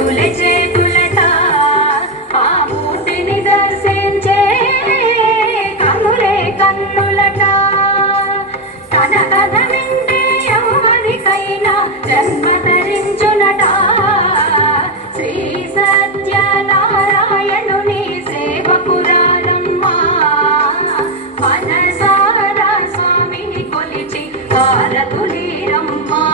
చేతులే చేతులట ఆ మూర్తిని దర్శించే కనులే కన్నులట తన కథ వింటే ఎవరికైనా జన్మ ధరించునట శ్రీ సత్యనారాయణుని సేవకురాలమ్మా మనసారా స్వామిని కొలిచి హారతులీరమ్మా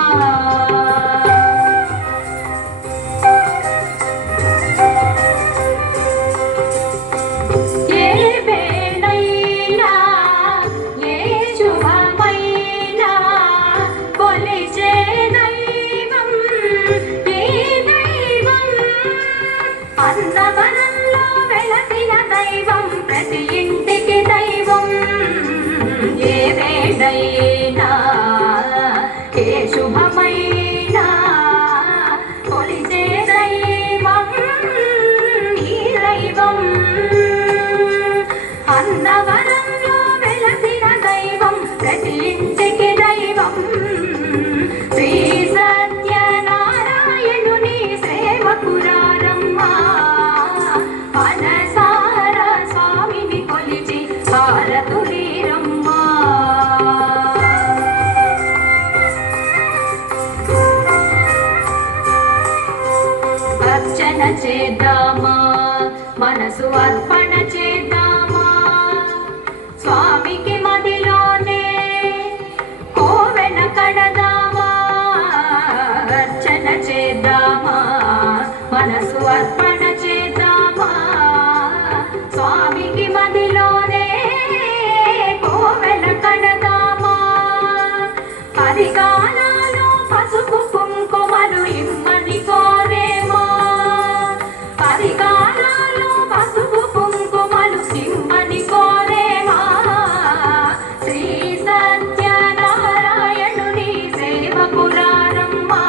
అన్నవరంలో వెలసిన దైవం ప్రతి ఇంటికి దైవం ఏ వేళైనా ఏ శుభమైనా కొలిచే దైవం ఈ దైవం అన్నవరంలో వెలసిన దైవం ప్రతి ఇంటికి దైవం శ్రీ సత్యనారాయణుని సేవకురారమ్మా మనసారా స్వామిని కొలిచి హారతులీరమ్మా అర్చన చేద్దామా మనసు అర్పణ చేద్దామా స్వామికి మదిలోనే కోవెన కడదామా అర్చన చేద్దామా మనసు అర్పణ చేద్దామా స్వామికి మదిలోనే కోవెల కడదామా పరిగానాలు పసుపు కుంకుమలు ఇమ్మని కోరేమా పరిగానాలు పసుపు కుంకుమలు ఇమ్మని కోరేమా శ్రీ సత్యనారాయణుని సేవకురారమ్మా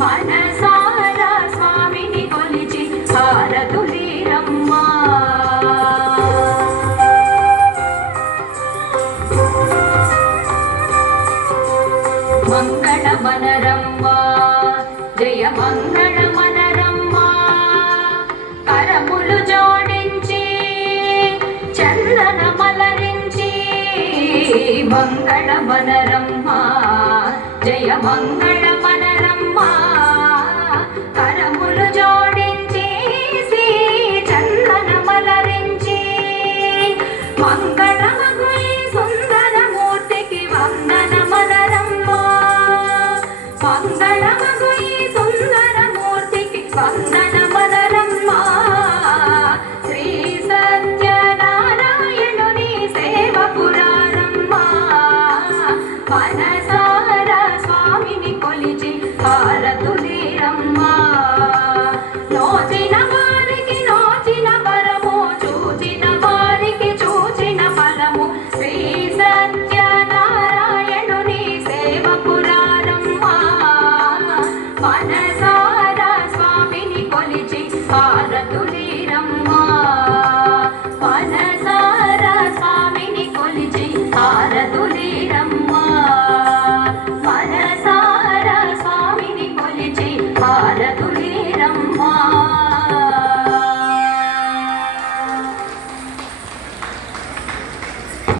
మనసారా స్వామిని కొలిచి హారతులీరమ్మా మంగళమనరమ్మా జయ మంగళమనరమ్మా కరములు జోడించి చందన మలరించి మంగళమనరమ్మా జయ మంగళమనరమ్మా కరములు జోడించి శ్రీ చందన మలరించి మంగళమగు ఈ సుందర మూర్తికి వందనమనరమ్మా మంగళమగు ఈ సుందర మూర్తికి వందనమనరమ్మా శ్రీ సత్యనారాయణుని సేవకురారమ్మా మనసారా స్వామిని కొలిచి హారతులీరమ్మా నోచిన వారికి నోచిన వరము చూచిన వారికి చూచిన ఫలము శ్రీ సత్యనారాయణుని సేవకురారమ్మా మనసారా స్వామిని కొలిచి హారతులీరమ్మా మనసా